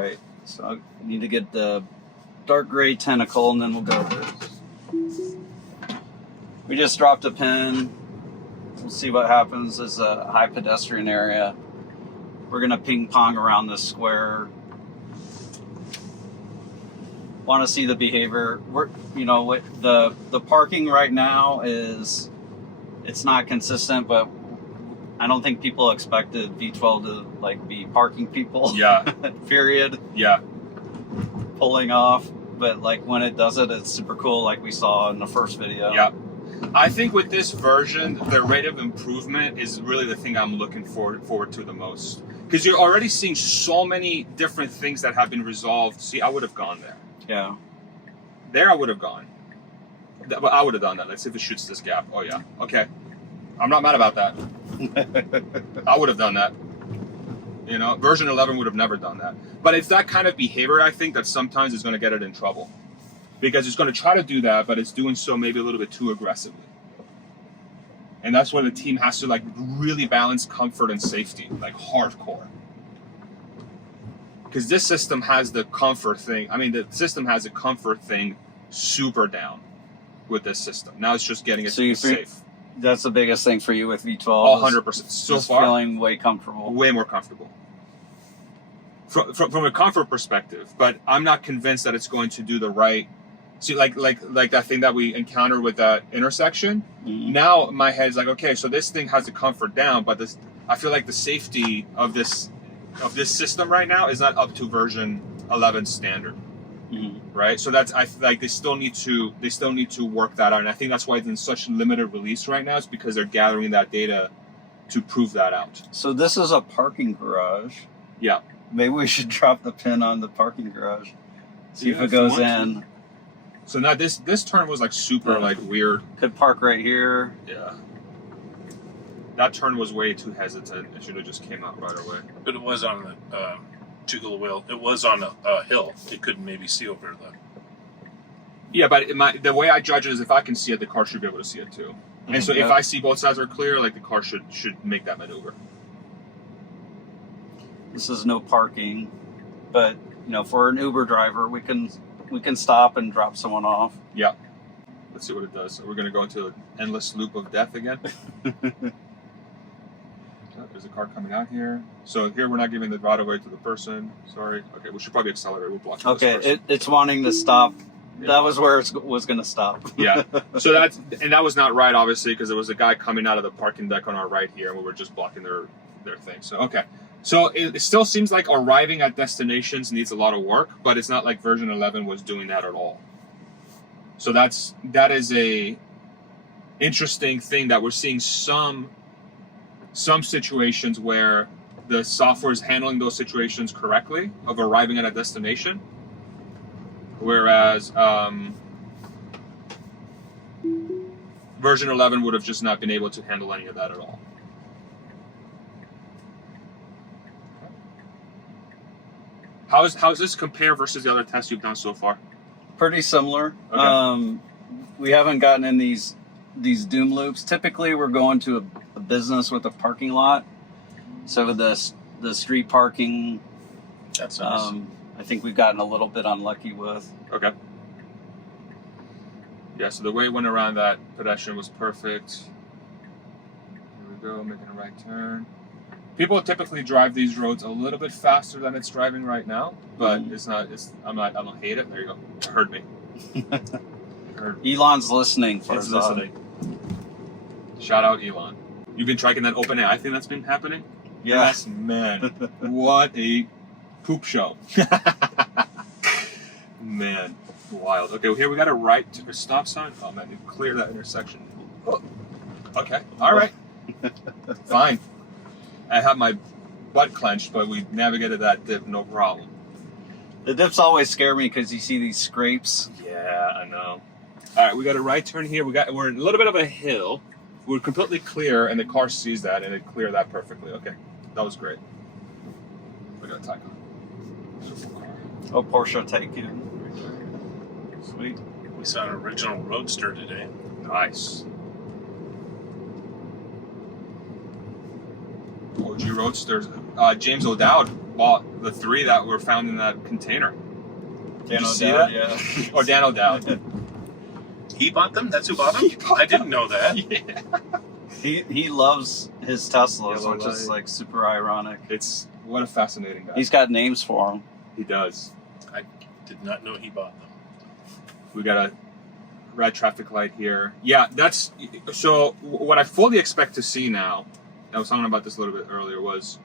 right. So I need to get the dark gray tentacle, and then we'll go with this. We just dropped a pin. We'll see what happens. It's a high pedestrian area. We're gonna ping pong around this square. Want to see the behavior. What the parking right now is, it's not consistent, but I don't think people expected V12 to like be parking people. Yeah. Period. Yeah. Pulling off, but like when it does it, it's super cool, like we saw in the first video. Yeah. I think with this version, the rate of improvement is really the thing I'm looking forward to the most, because you're already seeing so many different things that have been resolved. See, I would have gone there. Yeah. There I would have gone. But I would have done that. Let's see if it shoots this gap. Oh yeah. Okay. I'm not mad about that. I would have done that. You know, version 11 would have never done that. But it's that kind of behavior, I think, that sometimes is going to get it in trouble. Because it's going to try to do that, but it's doing so maybe a little bit too aggressively. And that's where the team has to like really balance comfort and safety, like hardcore. Because this system has the comfort thing. I mean, the system has the comfort thing super down with this system. Now it's just getting it to be safe. That's the biggest thing for you with V12. Oh, 100%. So far, feeling way comfortable. Way more comfortable. From a comfort perspective, but I'm not convinced that it's going to do the right. See, like that thing that we encountered with that intersection. Mm-hmm. Now my head's like, okay, so this thing has the comfort down, but this, I feel like the safety of this system right now is not up to version 11 standard. Mm-hmm. Right, so that's, I feel like they still need to work that out, and I think that's why it's in such limited release right now. It's because they're gathering that data to prove that out. So this is a parking garage. Yeah. Maybe we should drop the pin on the parking garage. See if it goes in. So now this turn was like super like weird. Could park right here. Yeah. That turn was way too hesitant. It should have just came out right away. But it was on the jiggle wheel. It was on a hill. It couldn't maybe see over the. Yeah, but the way I judge it is if I can see it, the car should be able to see it too. Mm-hmm. And so if I see both sides are clear, like the car should make that maneuver. This is no parking, but for an Uber driver, we can stop and drop someone off. Yeah. Let's see what it does. So we're gonna go into an endless loop of death again. There's a car coming out here. So here we're not giving the right of way to the person. Sorry. Okay, we should probably accelerate. We'll block. Okay, it's wanting to stop. Yeah. That was where it was going to stop. Yeah. So that was not right, obviously, because there was a guy coming out of the parking deck on our right here, and we were just blocking their thing. So okay. So it still seems like arriving at destinations needs a lot of work, but it's not like version 11 was doing that at all. So that is a interesting thing that we're seeing some situations where the software is handling those situations correctly of arriving at a destination, whereas version 11 would have just not been able to handle any of that at all. How's this compare versus the other tests you've done so far? Pretty similar. Okay. We haven't gotten in these doom loops. Typically, we're going to a business with a parking lot. So the street parking, that's nice. I think we've gotten a little bit unlucky with. Okay. Yeah, so the way it went around that pedestrian was perfect. Here we go, making a right turn. People typically drive these roads a little bit faster than it's driving right now, but I don't hate it. There you go. It heard me. Elon's listening. It's listening. Shout out Elon. You've been tracking that open AI thing that's been happening? Yes. Man, what a poop show. Man, wild. Okay, well, here we got a right to a stop sign. Oh man, you clear that intersection. Oh. Okay, all right. Fine. I have my butt clenched, but we navigated that dip, no problem. The dips always scare me because you see these scrapes. Yeah, I know. All right, we got a right turn here. We're in a little bit of a hill. We're completely clear, and the car sees that, and it cleared that perfectly. Okay, that was great. We got a Taycan. Oh, Porsche Taycan. Sweet. We saw an original Roadster today. Nice. OG Roadsters. James O'Dowd bought the 3 that were found in that container. Did you see that? Yeah. Or Dan O'Dowd. He bought them? That's who bought them? I didn't know that. Yeah. He loves his Teslas, Yellow which is light. like super ironic. It's what a fascinating guy. He's got names for them. He does. I did not know he bought them. We got a red traffic light here. Yeah, that's so. What I fully expect to see now, I was talking about this a little bit earlier, was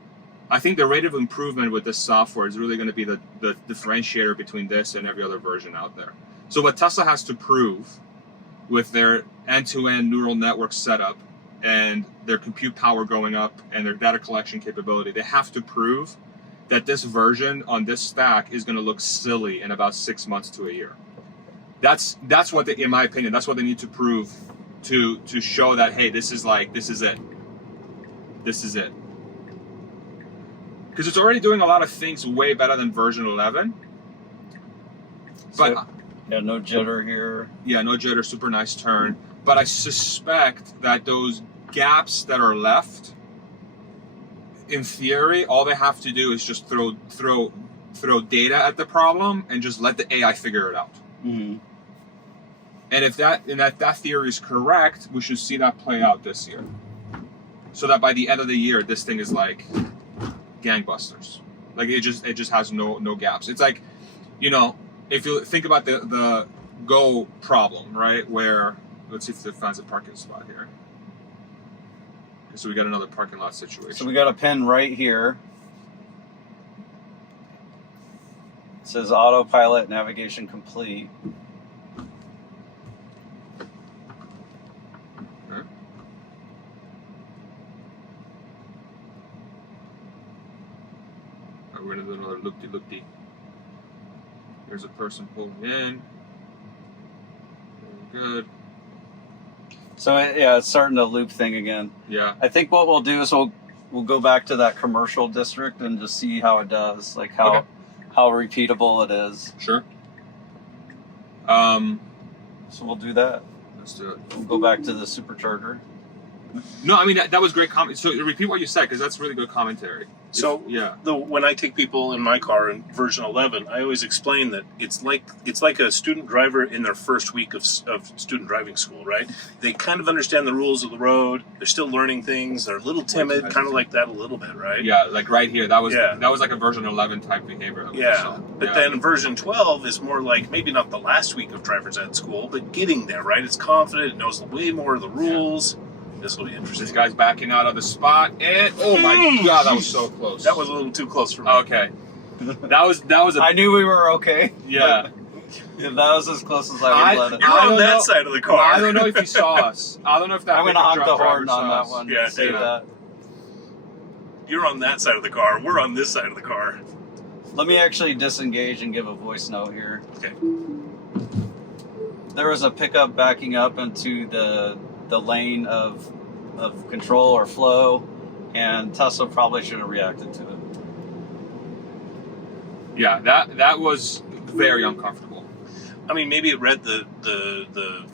I think the rate of improvement with this software is really going to be the differentiator between this and every other version out there. So what Tesla has to prove with their end-to-end neural network setup and their compute power going up and their data collection capability, they have to prove that this version on this stack is going to look silly in about 6 months to a year. That's what they, in my opinion, that's what they need to prove to show that, hey, this is it. This is it. Because it's already doing a lot of things way better than version 11. But So, yeah, no jitter here. yeah, no jitter, super nice turn. But I suspect that those gaps that are left, in theory, all they have to do is just throw data at the problem and just let the AI figure it out. Mm-hmm. And if that theory is correct, we should see that play out this year. So that by the end of the year, this thing is like gangbusters. Like it just has no gaps. It's like, you know, if you think about the Go problem, right? Where, let's see if it finds a parking spot here. Okay, so we got another parking lot situation. So we got a pin right here. It says autopilot navigation complete. Okay. We're gonna do another loop-de-loop-de. Here's a person pulling in. Very good. So it's starting to loop thing again. Yeah. I think what we'll do is we'll go back to that commercial district and just see how it does, like how Okay. how repeatable it is. Sure. So we'll do that. Let's do it. We'll go back to the supercharger. No, I mean that was great comment. So repeat what you said because that's really good commentary. So Yeah. when I take people in my car in version 11, I always explain that it's like a student driver in their first week of student driving school, right? They kind of understand the rules of the road. They're still learning things. They're a little timid, kind of like that a little bit, right? Yeah, like right here. That was Yeah. like a version 11 type behavior. That we Yeah, saw. but then version 12 is more like maybe not the last week of driver's ed school, but getting there, right? It's confident, it knows way more of the rules. This will be interesting. This guy's backing out of the spot, and oh my god, that was so close. That was a little too close for me. Okay. That was a I knew we were okay. yeah. Yeah, that was as close as I would let it. You're I on don't that know. side of the car. I don't know if he saw us. I don't know if that. I'm gonna honk the pickup horn driver on saw that us. one. Yeah, Save yeah. that. You're on that side of the car. We're on this side of the car. Let me actually disengage and give a voice note here. Okay. There was a pickup backing up into the lane of control or flow, and Tesla probably should have reacted to it. Yeah, that was very uncomfortable. I mean, maybe it read the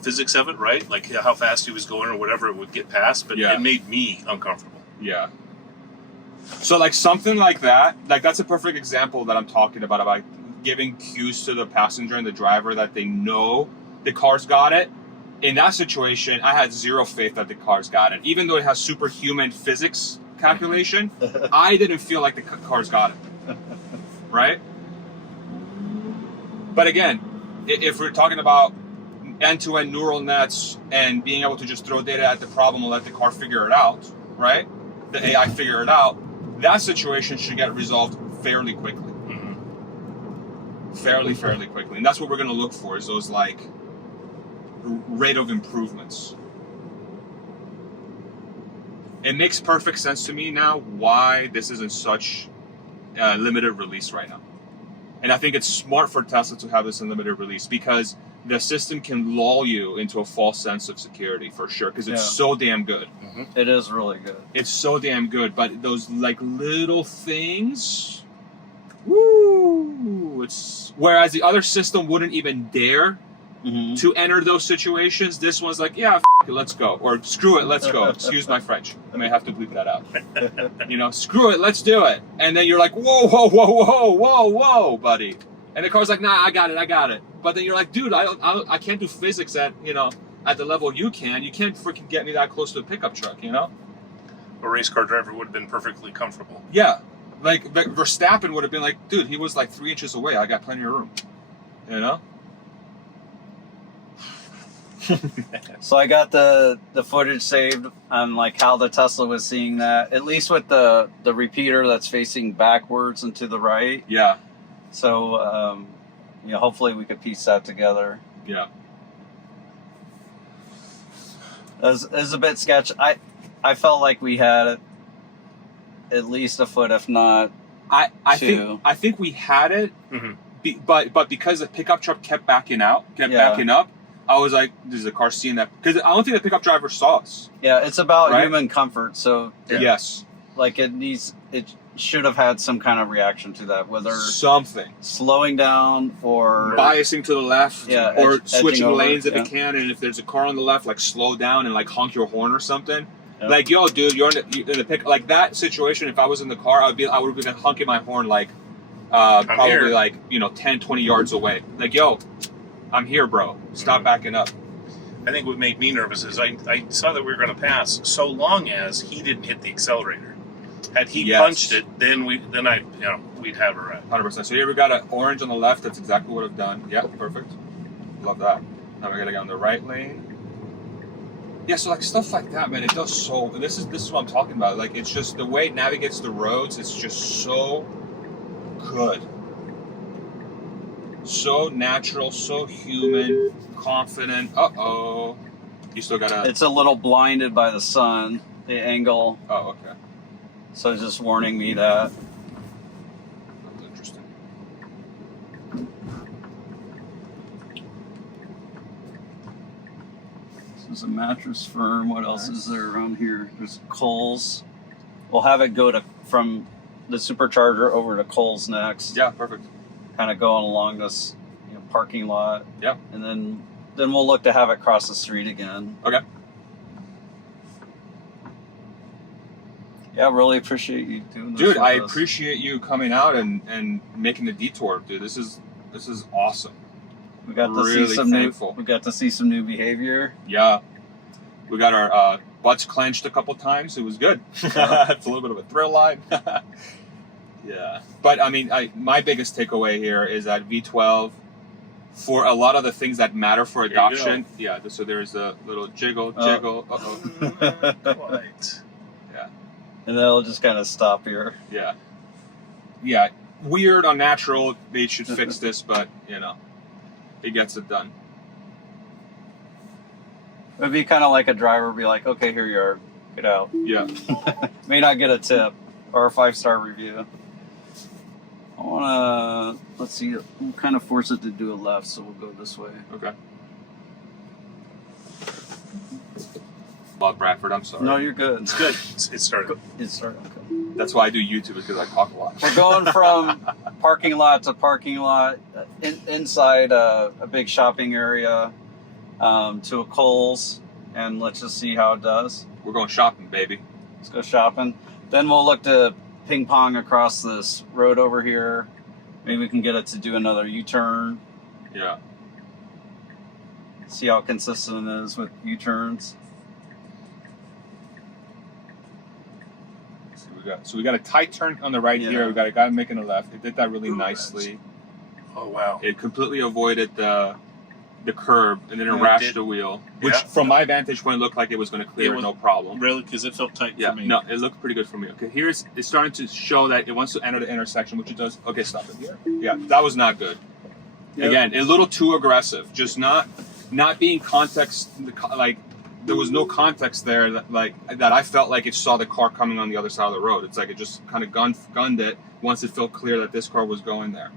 physics of it, right? Like how fast he was going or whatever it would get past, but Yeah. it made me uncomfortable. Yeah. So like something like that, like that's a perfect example that I'm talking about giving cues to the passenger and the driver that they know the car's got it. In that situation, I had zero faith that the car's got it. Even though it has superhuman physics calculation, I didn't feel like the car's got it. Right? But again, if we're talking about end-to-end neural nets and being able to just throw data at the problem and let the car figure it out, right? The AI figure it out, that situation should get resolved fairly quickly. Mm-hmm. Fairly quickly. And that's what we're going to look for, is those like rate of improvements. It makes perfect sense to me now why this is in such limited release right now. And I think it's smart for Tesla to have this in limited release because the system can lull you into a false sense of security for sure because it's so damn good. Mm-hmm. It is really good. It's so damn good, but those like little things, woo! It's whereas the other system wouldn't even dare to enter those situations. This one's like, yeah, it, let's go, or screw it, let's go. Excuse my French. I may have to bleep that out. Screw it, let's do it. And then you're like, whoa, whoa, whoa, whoa, whoa, whoa, buddy. And the car's like, nah, I got it. But then you're like, dude, I can't do physics at the level you can. You can't freaking get me that close to a pickup truck, A race car driver would have been perfectly comfortable. Yeah. Like, Verstappen would have been like, dude, he was like 3 inches away. I got plenty of room. So I got the footage saved on like how the Tesla was seeing that, at least with the repeater that's facing backwards and to the right. Yeah. So, hopefully we could piece that together. Yeah. It was a bit sketchy. I felt like we had at least a foot, if not two. I think we had it, but because the pickup truck kept backing up, I was like, "Does the car seeing that?" Because I don't think the pickup driver saw us. Yeah, it's about human comfort. So yes, like it should have had some kind of reaction to that, whether something slowing down or biasing to the left, or switching lanes if it can, and if there's a car on the left, like slow down and like honk your horn or something. Yep. Like, yo, dude, you're in the pick. Like that situation, if I was in the car, I would have been honking my horn like probably like 10, 20 yards away. Like, yo, I'm here, bro. Stop backing up. I think what made me nervous is I saw that we were going to pass so long as he didn't hit the accelerator. Had he punched it, then we'd have a wreck. 100%. So here we got an orange on the left. That's exactly what I've done. Yeah, perfect. Love that. Now we got to get on the right lane. Yeah, so like stuff like that, man, it does so. This is what I'm talking about. Like, it's just the way it navigates the roads. It's just so good, so natural, so human, confident. You still gotta. It's a little blinded by the sun, the angle. Oh, okay. So it's just warning me that. That's interesting. This is a mattress firm. What else is there around here? There's Kohl's. We'll have it go from the supercharger over to Kohl's next. Yeah, perfect. Kind of going along this parking lot. Yeah. And then we'll look to have it cross the street again. Okay. Yeah, really appreciate you doing this. Dude, I appreciate you coming out and making the detour, dude. This is awesome. We got to see some thankful. We got to see some new behavior. Yeah. We got our butts clenched a couple times. It was good. It's a little bit of a thrill line. Yeah. But I mean, my biggest takeaway here is that V12, for a lot of the things that matter for adoption, so there's a little jiggle. Quite. Yeah. And then it'll just kind of stop here. Yeah. Yeah. Weird, unnatural. They should fix this, but, it gets it done. It would be kind of like a driver would be like, okay, here you are. Get out. Yeah. May not get a tip or a 5-star review. I want to, let's see, we'll kind of force it to do a left, so we'll go this way. Okay. Bob Bradford, I'm sorry. No, you're good. It's good. It started. It started, okay. That's why I do YouTube, because I talk a lot. We're going from parking lot to parking lot, inside a big shopping area, to a Kohl's, and let's just see how it does. We're going shopping, baby. Let's go shopping. Then we'll look to ping pong across this road over here. Maybe we can get it to do another U-turn. Yeah. See how consistent it is with U-turns. So we got a tight turn on the right here. We got a guy making a left. It did that really nicely. Oh wow! It completely avoided the curb and then it rashed the wheel, which from my vantage point looked like it was going to clear no problem. Really, because it felt tight for me. No, it looked pretty good for me. Okay, it's starting to show that it wants to enter the intersection, which it does. Okay, stop it here. Yeah, that was not good. Yep. Again, a little too aggressive. Just not being context. Like there was no context there that I felt like it saw the car coming on the other side of the road. It's like it just kind of gunned it once it felt clear that this car was going there.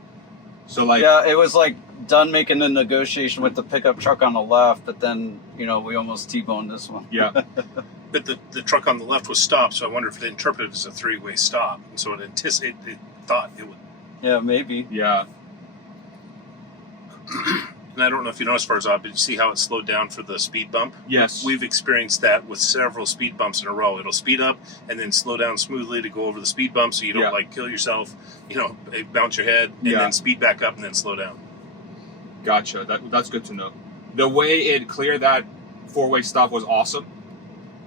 So it was like done making a negotiation with the pickup truck on the left, but then we almost T-boned this one. Yeah. But the truck on the left was stopped, so I wonder if it interpreted it as a 3-way stop, and so it thought it would. Yeah, maybe. Yeah. And I don't know if you noticed, Farzad, but you see how it slowed down for the speed bump? Yes. We've experienced that with several speed bumps in a row. It'll speed up and then slow down smoothly to go over the speed bump so you don't like kill yourself, bounce your head, and then speed back up and then slow down. Gotcha. That's good to know. The way it cleared that four-way stop was awesome.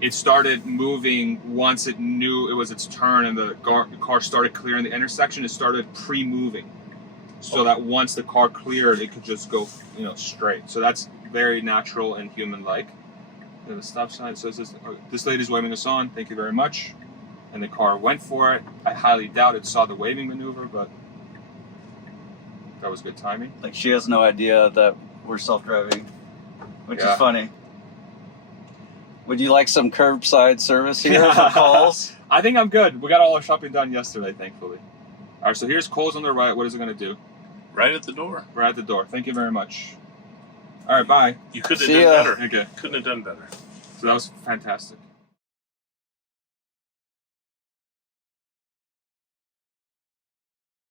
It started moving once it knew it was its turn and the car started clearing the intersection. It started pre-moving. So that once the car cleared, it could just go, straight. So that's very natural and human-like. And the stop sign says this lady's waving us on. Thank you very much. And the car went for it. I highly doubt it saw the waving maneuver, but that was good timing. Like she has no idea that we're self-driving, which is funny. Would you like some curbside service here for calls? I think I'm good. We got all our shopping done yesterday, thankfully. All right, so here's Kohl's on the right. What is it going to do? Right at the door. Right at the door. Thank you very much. All right, bye. You couldn't have done better. Okay. Couldn't have done better. So that was fantastic.